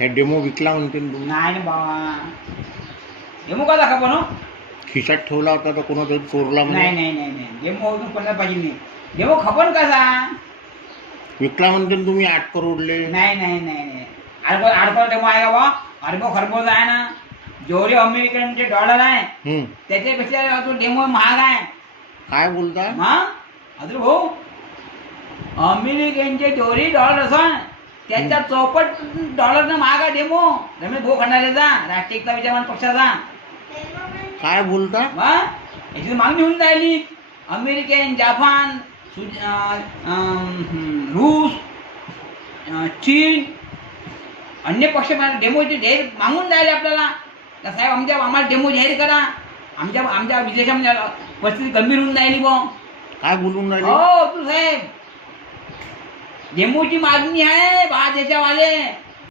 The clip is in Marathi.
हे डेमो विकला म्हणते ना तुम्ही. नाही ना बाबा, डेमो का दाखवा पण हो? खिशात ठेवला होता तर कोणाचा चोरला नाही म्हणजे नाही नाही नाही डेमो अजून कोणाला पाहिजे नाही. डेमो खपन कसा? विकला म्हणते ना तुम्ही 8 करोडले. नाही नाही नाही नाही आडकोळ डेमो आहे का बा? अरबो खरबोज आहे ना. जेवढे अमेरिकनचे डॉलर आहे त्याच्यापेक्षा तो डेमो महाग आहे. काय बोलता? मग अजून भाऊ, अमेरिकनचे जेवढे डॉलर असन त्याच्या चौपट डॉलरनं महाग आहे डेमो. रमेश भाऊ खंडारेचा राष्ट्रीयता विचारमान पक्षाचा. काय बोलता? मग याची मागणी होऊन राहिली. अमेरिकन, जापान, रूस, चीन, अन्य पक्ष डेमोची जाहीर मागून राहिले आपल्याला. तर साहेब आम्हाला डेमो जाहीर करा. आमच्या विदेशामध्ये परिस्थिती गंभीर होऊन राहिली बा. काय बोलून राहिले? हो तू साहेब, डेमोची मागणी आहे देशावाले.